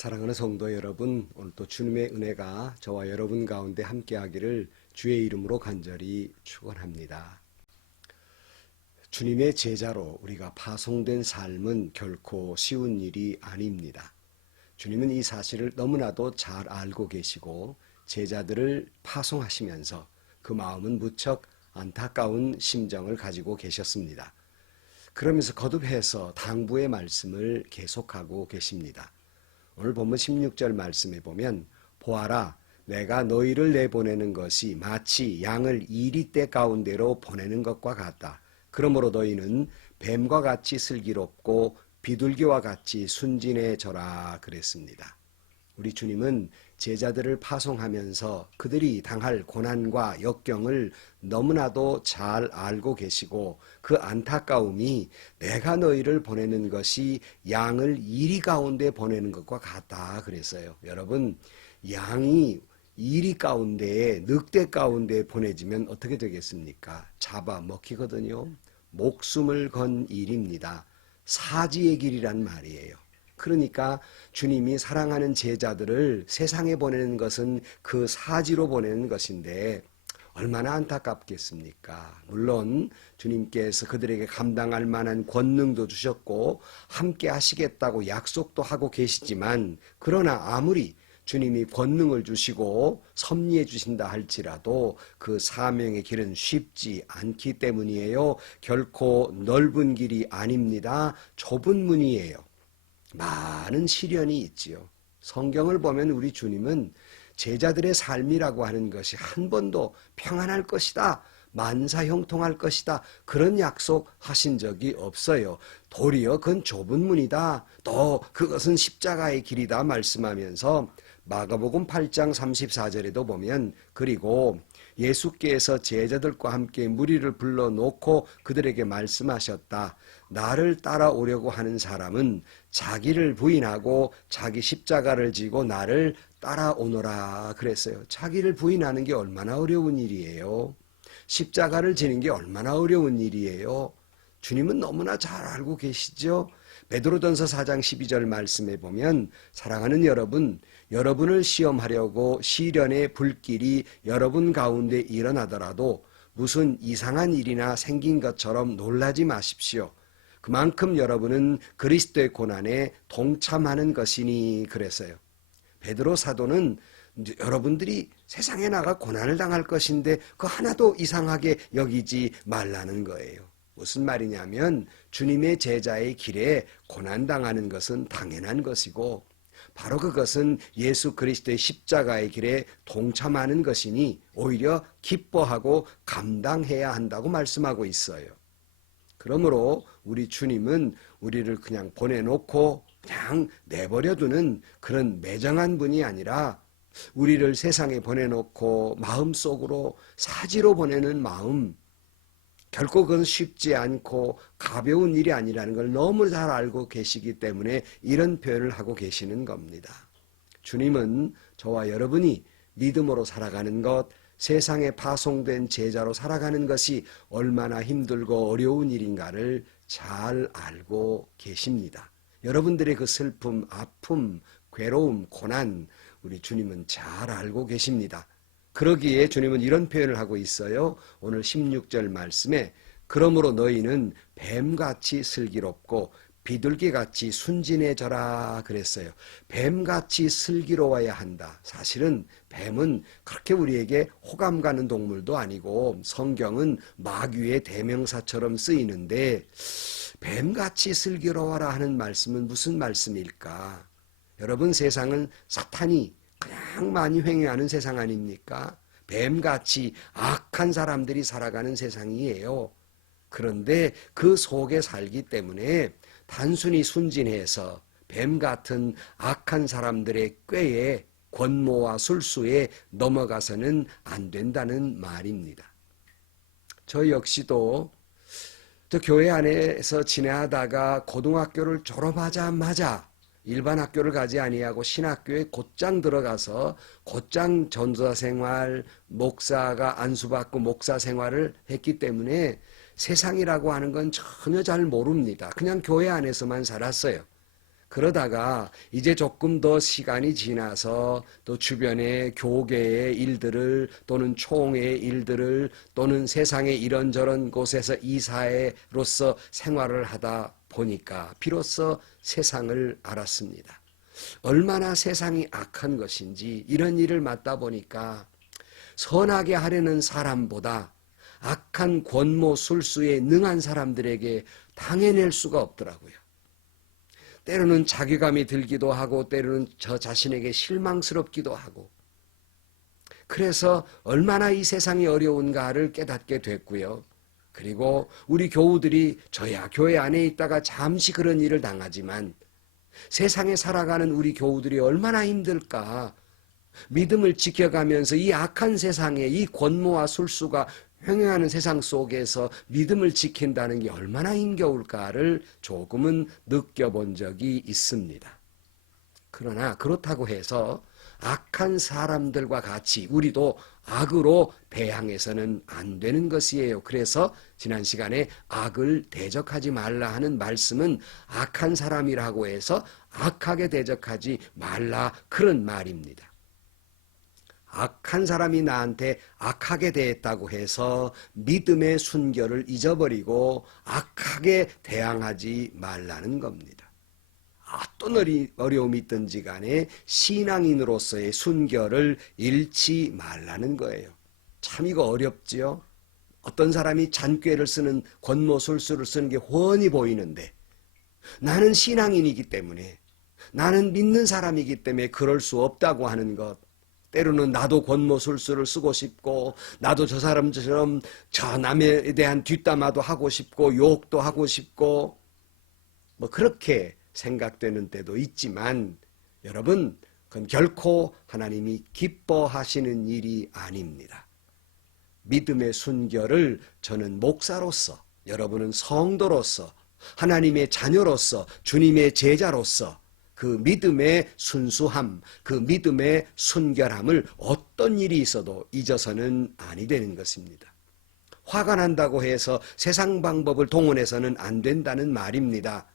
사랑하는 성도 여러분, 오늘도 주님의 은혜가 저와 여러분 가운데 함께하기를 주의 이름으로 간절히 축원합니다. 주님의 제자로 우리가 파송된 삶은 결코 쉬운 일이 아닙니다. 주님은 이 사실을 너무나도 잘 알고 계시고 제자들을 파송하시면서 그 마음은 무척 안타까운 심정을 가지고 계셨습니다. 그러면서 거듭해서 당부의 말씀을 계속하고 계십니다. 오늘 본문 16절 말씀에 보면 보아라 내가 너희를 내보내는 것이 마치 양을 이리떼 가운데로 보내는 것과 같다. 그러므로 너희는 뱀과 같이 슬기롭고 비둘기와 같이 순진해져라 그랬습니다. 우리 주님은 제자들을 파송하면서 그들이 당할 고난과 역경을 너무나도 잘 알고 계시고 그 안타까움이 내가 너희를 보내는 것이 양을 이리 가운데 보내는 것과 같다 그랬어요. 여러분, 양이 이리 가운데에 늑대 가운데 보내지면 어떻게 되겠습니까? 잡아먹히거든요. 목숨을 건 일입니다. 사지의 길이란 말이에요. 그러니까 주님이 사랑하는 제자들을 세상에 보내는 것은 그 사지로 보내는 것인데 얼마나 안타깝겠습니까? 물론 주님께서 그들에게 감당할 만한 권능도 주셨고 함께 하시겠다고 약속도 하고 계시지만 그러나 아무리 주님이 권능을 주시고 섭리해 주신다 할지라도 그 사명의 길은 쉽지 않기 때문이에요. 결코 넓은 길이 아닙니다. 좁은 문이에요. 많은 시련이 있지요. 성경을 보면 우리 주님은 제자들의 삶이라고 하는 것이 한 번도 평안할 것이다, 만사형통할 것이다 그런 약속하신 적이 없어요. 도리어 그건 좁은 문이다, 또 그것은 십자가의 길이다 말씀하면서 마가복음 8장 34절에도 보면 그리고 예수께서 제자들과 함께 무리를 불러놓고 그들에게 말씀하셨다. 나를 따라오려고 하는 사람은 자기를 부인하고 자기 십자가를 지고 나를 따라오너라 그랬어요. 자기를 부인하는 게 얼마나 어려운 일이에요. 십자가를 지는 게 얼마나 어려운 일이에요. 주님은 너무나 잘 알고 계시죠. 베드로전서 4장 12절 말씀에 보면 사랑하는 여러분, 여러분을 시험하려고 시련의 불길이 여러분 가운데 일어나더라도 무슨 이상한 일이나 생긴 것처럼 놀라지 마십시오. 그만큼 여러분은 그리스도의 고난에 동참하는 것이니 그랬어요. 베드로 사도는 여러분들이 세상에 나가 고난을 당할 것인데 그 하나도 이상하게 여기지 말라는 거예요. 무슨 말이냐면 주님의 제자의 길에 고난당하는 것은 당연한 것이고 바로 그것은 예수 그리스도의 십자가의 길에 동참하는 것이니 오히려 기뻐하고 감당해야 한다고 말씀하고 있어요. 그러므로 우리 주님은 우리를 그냥 보내놓고 그냥 내버려두는 그런 매정한 분이 아니라 우리를 세상에 보내놓고 마음속으로 사지로 보내는 마음, 결코 그건 쉽지 않고 가벼운 일이 아니라는 걸 너무 잘 알고 계시기 때문에 이런 표현을 하고 계시는 겁니다. 주님은 저와 여러분이 믿음으로 살아가는 것, 세상에 파송된 제자로 살아가는 것이 얼마나 힘들고 어려운 일인가를 잘 알고 계십니다. 여러분들의 그 슬픔, 아픔, 괴로움, 고난 우리 주님은 잘 알고 계십니다. 그러기에 주님은 이런 표현을 하고 있어요. 오늘 16절 말씀에 그러므로 너희는 뱀같이 슬기롭고 비둘기같이 순진해져라 그랬어요. 뱀같이 슬기로워야 한다. 사실은 뱀은 그렇게 우리에게 호감 가는 동물도 아니고 성경은 마귀의 대명사처럼 쓰이는데 뱀같이 슬기로워라 하는 말씀은 무슨 말씀일까? 여러분, 세상은 사탄이 그냥 많이 횡행하는 세상 아닙니까? 뱀같이 악한 사람들이 살아가는 세상이에요. 그런데 그 속에 살기 때문에 단순히 순진해서 뱀 같은 악한 사람들의 꾀에 권모와 술수에 넘어가서는 안 된다는 말입니다. 저 역시도 저 교회 안에서 지내다가 고등학교를 졸업하자마자 일반 학교를 가지 아니하고 신학교에 곧장 들어가서 곧장 전도사 생활, 목사가 안수받고 목사 생활을 했기 때문에 세상이라고 하는 건 전혀 잘 모릅니다. 그냥 교회 안에서만 살았어요. 그러다가 이제 조금 더 시간이 지나서 또 주변의 교계의 일들을 또는 총회의 일들을 또는 세상의 이런저런 곳에서 이사회로서 생활을 하다 보니까 비로소 세상을 알았습니다. 얼마나 세상이 악한 것인지 이런 일을 맡다 보니까 선하게 하려는 사람보다 악한 권모 술수에 능한 사람들에게 당해낼 수가 없더라고요. 때로는 자괴감이 들기도 하고 때로는 저 자신에게 실망스럽기도 하고 그래서 얼마나 이 세상이 어려운가를 깨닫게 됐고요. 그리고 우리 교우들이 저야 교회 안에 있다가 잠시 그런 일을 당하지만 세상에 살아가는 우리 교우들이 얼마나 힘들까. 믿음을 지켜가면서 이 악한 세상에 이 권모와 술수가 횡행하는 세상 속에서 믿음을 지킨다는 게 얼마나 힘겨울까를 조금은 느껴본 적이 있습니다. 그러나 그렇다고 해서 악한 사람들과 같이 우리도 악으로 배항해서는 안 되는 것이에요. 그래서 지난 시간에 악을 대적하지 말라 하는 말씀은 악한 사람이라고 해서 악하게 대적하지 말라 그런 말입니다. 악한 사람이 나한테 악하게 대했다고 해서 믿음의 순결을 잊어버리고 악하게 대항하지 말라는 겁니다. 어떤 어려움이 있든지 간에 신앙인으로서의 순결을 잃지 말라는 거예요. 참 이거 어렵지요. 어떤 사람이 잔꾀를 쓰는 권모술수를 쓰는 게 훤히 보이는데 나는 신앙인이기 때문에 나는 믿는 사람이기 때문에 그럴 수 없다고 하는 것. 때로는 나도 권모술수를 쓰고 싶고 나도 저 사람처럼 저 남에 대한 뒷담화도 하고 싶고 욕도 하고 싶고 뭐 그렇게 생각되는 때도 있지만 여러분 그건 결코 하나님이 기뻐하시는 일이 아닙니다. 믿음의 순결을 저는 목사로서 여러분은 성도로서 하나님의 자녀로서 주님의 제자로서 그 믿음의 순수함, 그 믿음의 순결함을 어떤 일이 있어도 잊어서는 아니 되는 것입니다. 화가 난다고 해서 세상 방법을 동원해서는 안 된다는 말입니다.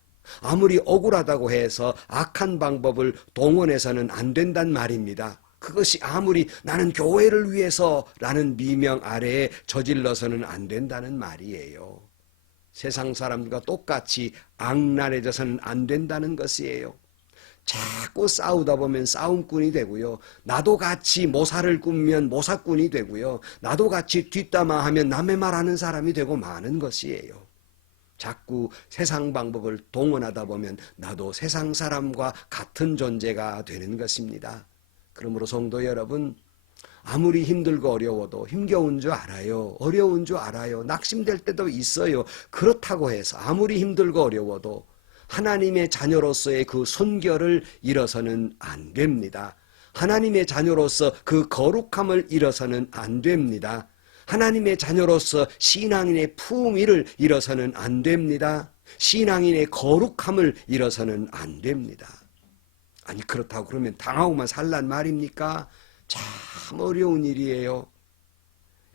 아무리 억울하다고 해서 악한 방법을 동원해서는 안 된단 말입니다. 그것이 아무리 나는 교회를 위해서라는 미명 아래에 저질러서는 안 된다는 말이에요. 세상 사람들과 똑같이 악랄해져서는 안 된다는 것이에요. 자꾸 싸우다 보면 싸움꾼이 되고요. 나도 같이 모사를 꾸면 모사꾼이 되고요. 나도 같이 뒷담화하면 남의 말하는 사람이 되고 마는 것이에요. 자꾸 세상 방법을 동원하다 보면 나도 세상 사람과 같은 존재가 되는 것입니다. 그러므로 성도 여러분, 아무리 힘들고 어려워도 힘겨운 줄 알아요. 어려운 줄 알아요. 낙심될 때도 있어요. 그렇다고 해서 아무리 힘들고 어려워도 하나님의 자녀로서의 그 순결을 잃어서는 안 됩니다. 하나님의 자녀로서 그 거룩함을 잃어서는 안 됩니다. 하나님의 자녀로서 신앙인의 품위를 잃어서는 안 됩니다. 신앙인의 거룩함을 잃어서는 안 됩니다. 아니 그렇다고 그러면 당하고만 살란 말입니까? 참 어려운 일이에요.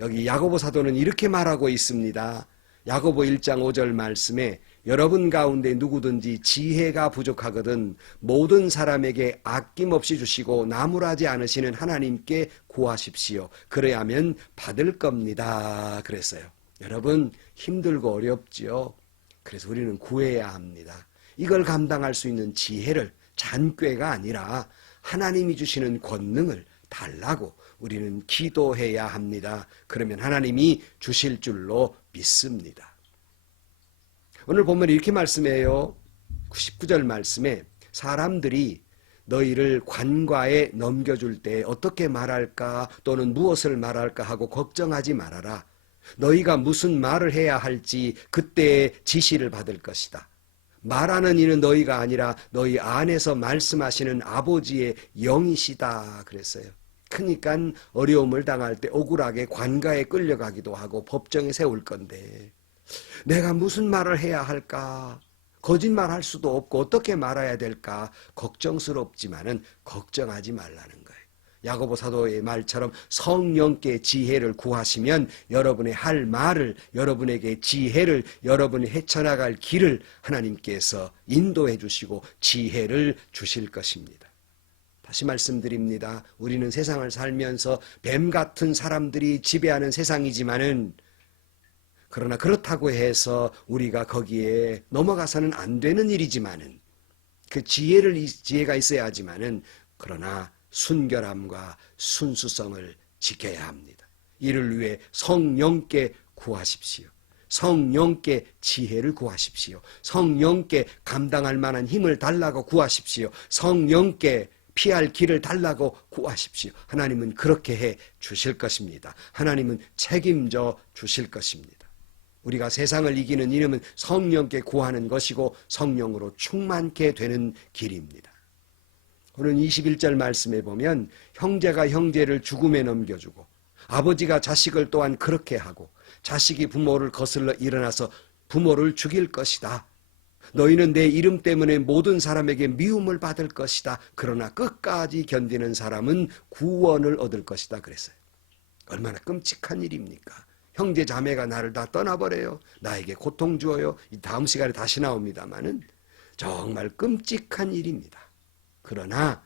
여기 야고보 사도는 이렇게 말하고 있습니다. 야고보 1장 5절 말씀에 여러분 가운데 누구든지 지혜가 부족하거든 모든 사람에게 아낌없이 주시고 나무라지 않으시는 하나님께 구하십시오. 그래야면 받을 겁니다. 그랬어요. 여러분 힘들고 어렵지요. 그래서 우리는 구해야 합니다. 이걸 감당할 수 있는 지혜를 잔꾀가 아니라 하나님이 주시는 권능을 달라고 우리는 기도해야 합니다. 그러면 하나님이 주실 줄로 믿습니다. 오늘 보면 이렇게 말씀해요. 19절 말씀에 사람들이 너희를 관과에 넘겨줄 때 어떻게 말할까 또는 무엇을 말할까 하고 걱정하지 말아라. 너희가 무슨 말을 해야 할지 그때의 지시를 받을 것이다. 말하는 이는 너희가 아니라 너희 안에서 말씀하시는 아버지의 영이시다 그랬어요. 그러니까 어려움을 당할 때 억울하게 관가에 끌려가기도 하고 법정에 세울 건데 내가 무슨 말을 해야 할까? 거짓말할 수도 없고 어떻게 말해야 될까? 걱정스럽지만은 걱정하지 말라는 거예요. 야고보 사도의 말처럼 성령께 지혜를 구하시면 여러분의 할 말을, 여러분에게 지혜를, 여러분이 헤쳐나갈 길을 하나님께서 인도해 주시고 지혜를 주실 것입니다. 다시 말씀드립니다. 우리는 세상을 살면서 뱀 같은 사람들이 지배하는 세상이지만은, 그러나 그렇다고 해서 우리가 거기에 넘어가서는 안 되는 일이지만은, 그 지혜가 있어야 하지만은, 그러나 순결함과 순수성을 지켜야 합니다. 이를 위해 성령께 구하십시오. 성령께 지혜를 구하십시오. 성령께 감당할 만한 힘을 달라고 구하십시오. 성령께 피할 길을 달라고 구하십시오. 하나님은 그렇게 해 주실 것입니다. 하나님은 책임져 주실 것입니다. 우리가 세상을 이기는 이름은 성령께 구하는 것이고 성령으로 충만케 되는 길입니다. 오늘 21절 말씀에 보면 형제가 형제를 죽음에 넘겨주고 아버지가 자식을 또한 그렇게 하고 자식이 부모를 거슬러 일어나서 부모를 죽일 것이다. 너희는 내 이름 때문에 모든 사람에게 미움을 받을 것이다. 그러나 끝까지 견디는 사람은 구원을 얻을 것이다 그랬어요. 얼마나 끔찍한 일입니까? 형제 자매가 나를 다 떠나버려요. 나에게 고통 주어요. 이 다음 시간에 다시 나옵니다마는 정말 끔찍한 일입니다. 그러나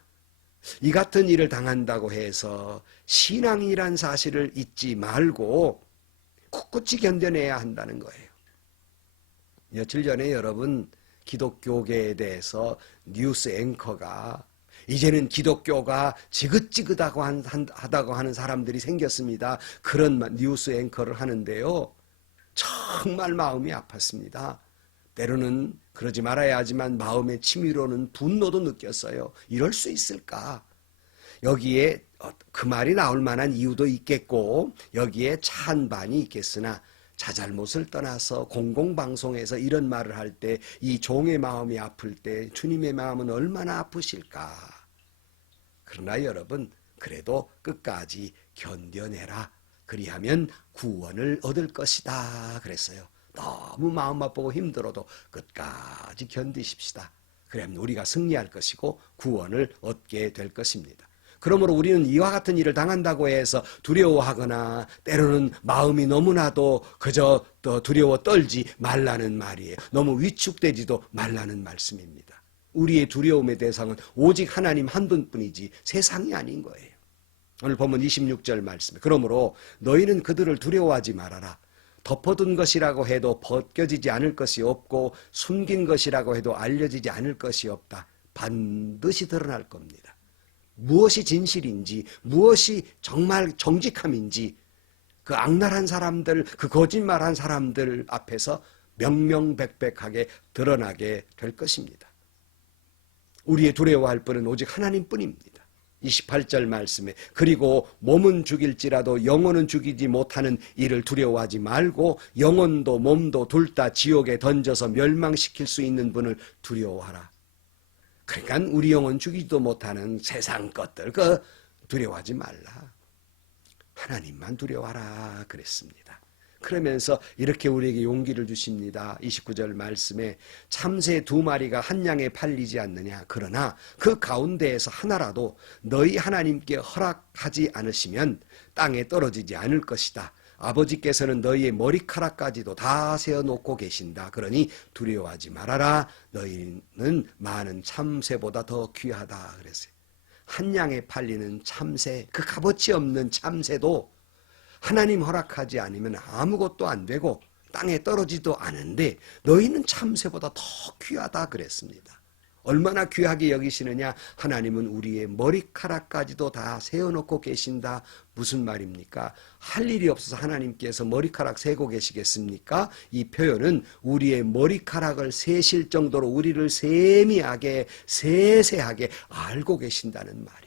이 같은 일을 당한다고 해서 신앙이란 사실을 잊지 말고 꿋꿋이 견뎌내야 한다는 거예요. 며칠 전에 여러분 기독교계에 대해서 뉴스 앵커가 이제는 기독교가 지긋지긋하다고 하는 사람들이 생겼습니다. 그런 뉴스 앵커를 하는데요. 정말 마음이 아팠습니다. 때로는 그러지 말아야 하지만 마음의 치밀어오는 분노도 느꼈어요. 이럴 수 있을까? 여기에 그 말이 나올 만한 이유도 있겠고 여기에 찬반이 있겠으나 자잘못을 떠나서 공공방송에서 이런 말을 할 때 이 종의 마음이 아플 때 주님의 마음은 얼마나 아프실까? 그러나 여러분 그래도 끝까지 견뎌내라. 그리하면 구원을 얻을 것이다 그랬어요. 너무 마음 아프고 힘들어도 끝까지 견디십시다. 그러면 우리가 승리할 것이고 구원을 얻게 될 것입니다. 그러므로 우리는 이와 같은 일을 당한다고 해서 두려워하거나 때로는 마음이 너무나도 그저 두려워 떨지 말라는 말이에요. 너무 위축되지도 말라는 말씀입니다. 우리의 두려움의 대상은 오직 하나님 한 분뿐이지 세상이 아닌 거예요. 오늘 본문 26절 말씀. 그러므로 너희는 그들을 두려워하지 말아라. 덮어둔 것이라고 해도 벗겨지지 않을 것이 없고 숨긴 것이라고 해도 알려지지 않을 것이 없다. 반드시 드러날 겁니다. 무엇이 진실인지 무엇이 정말 정직함인지 그 악랄한 사람들 그 거짓말한 사람들 앞에서 명명백백하게 드러나게 될 것입니다. 우리의 두려워할 분은 오직 하나님뿐입니다. 28절 말씀에 그리고 몸은 죽일지라도 영혼은 죽이지 못하는 이를 두려워하지 말고 영혼도 몸도 둘 다 지옥에 던져서 멸망시킬 수 있는 분을 두려워하라. 그러니까 우리 영혼 죽이지도 못하는 세상 것들 그 두려워하지 말라. 하나님만 두려워하라 그랬습니다. 그러면서 이렇게 우리에게 용기를 주십니다. 29절 말씀에 참새 2마리가 한 양에 팔리지 않느냐. 그러나 그 가운데에서 하나라도 너희 하나님께 허락하지 않으시면 땅에 떨어지지 않을 것이다. 아버지께서는 너희의 머리카락까지도 다 세어놓고 계신다. 그러니 두려워하지 말아라. 너희는 많은 참새보다 더 귀하다 그랬어요. 한 양에 팔리는 참새, 그 값어치 없는 참새도 하나님 허락하지 않으면 아무것도 안 되고 땅에 떨어지도 않은데 너희는 참새보다 더 귀하다 그랬습니다. 얼마나 귀하게 여기시느냐. 하나님은 우리의 머리카락까지도 다 세어놓고 계신다. 무슨 말입니까? 할 일이 없어서 하나님께서 머리카락 세고 계시겠습니까? 이 표현은 우리의 머리카락을 세실 정도로 우리를 세미하게 세세하게 알고 계신다는 말이에요.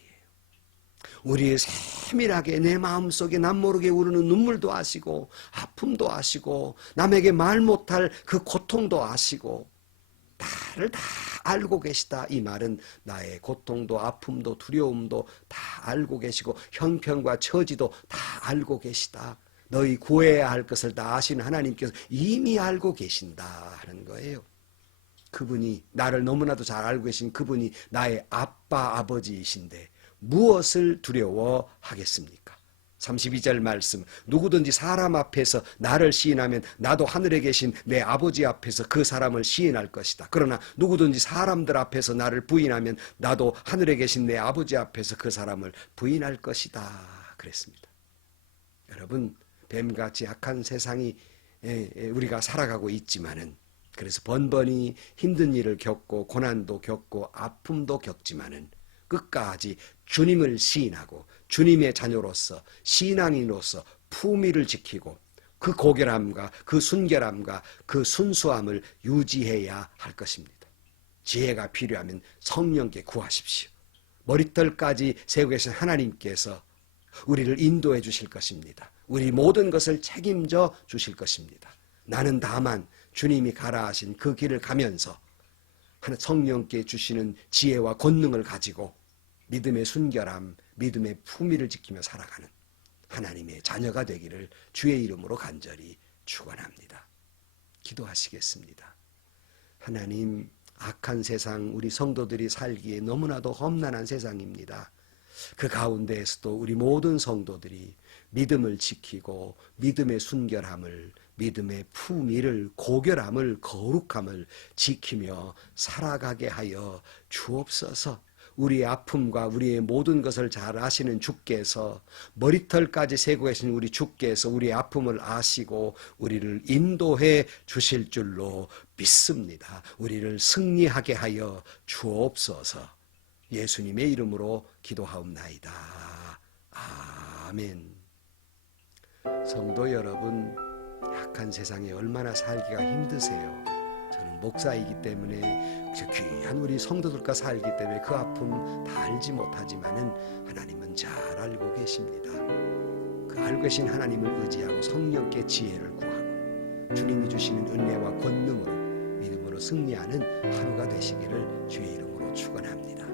우리의 세밀하게 내 마음속에 남모르게 우르는 눈물도 아시고 아픔도 아시고 남에게 말 못할 그 고통도 아시고 나를 다 알고 계시다. 이 말은 나의 고통도 아픔도 두려움도 다 알고 계시고 형편과 처지도 다 알고 계시다. 너희 구해야 할 것을 다 아시는 하나님께서 이미 알고 계신다 하는 거예요. 그분이 나를 너무나도 잘 알고 계신 그분이 나의 아빠 아버지이신데 무엇을 두려워하겠습니까? 32절 말씀, 누구든지 사람 앞에서 나를 시인하면 나도 하늘에 계신 내 아버지 앞에서 그 사람을 시인할 것이다. 그러나 누구든지 사람들 앞에서 나를 부인하면 나도 하늘에 계신 내 아버지 앞에서 그 사람을 부인할 것이다. 그랬습니다. 여러분, 뱀같이 악한 세상이 우리가 살아가고 있지만은, 그래서 번번이 힘든 일을 겪고 고난도 겪고 아픔도 겪지만은 끝까지 주님을 시인하고 주님의 자녀로서 신앙인으로서 품위를 지키고 그 고결함과 그 순결함과 그 순수함을 유지해야 할 것입니다. 지혜가 필요하면 성령께 구하십시오. 머리털까지 세우고 계신 하나님께서 우리를 인도해 주실 것입니다. 우리 모든 것을 책임져 주실 것입니다. 나는 다만 주님이 가라 하신 그 길을 가면서 성령께 주시는 지혜와 권능을 가지고 믿음의 순결함, 믿음의 품위를 지키며 살아가는 하나님의 자녀가 되기를 주의 이름으로 간절히 축원합니다. 기도하시겠습니다. 하나님, 악한 세상, 우리 성도들이 살기에 너무나도 험난한 세상입니다. 그 가운데에서도 우리 모든 성도들이 믿음을 지키고 믿음의 순결함을, 믿음의 품위를, 고결함을, 거룩함을 지키며 살아가게 하여 주옵소서. 우리의 아픔과 우리의 모든 것을 잘 아시는 주께서, 머리털까지 세고 계신 우리 주께서 우리의 아픔을 아시고 우리를 인도해 주실 줄로 믿습니다. 우리를 승리하게 하여 주옵소서. 예수님의 이름으로 기도하옵나이다. 아멘. 성도 여러분, 약한 세상에 얼마나 살기가 힘드세요. 저는 목사이기 때문에 귀한 우리 성도들과 살기 때문에 그 아픔 다 알지 못하지만은 하나님은 잘 알고 계십니다. 그 알고 계신 하나님을 의지하고 성령께 지혜를 구하고 주님이 주시는 은혜와 권능으로 믿음으로 승리하는 하루가 되시기를 주의 이름으로 축원합니다.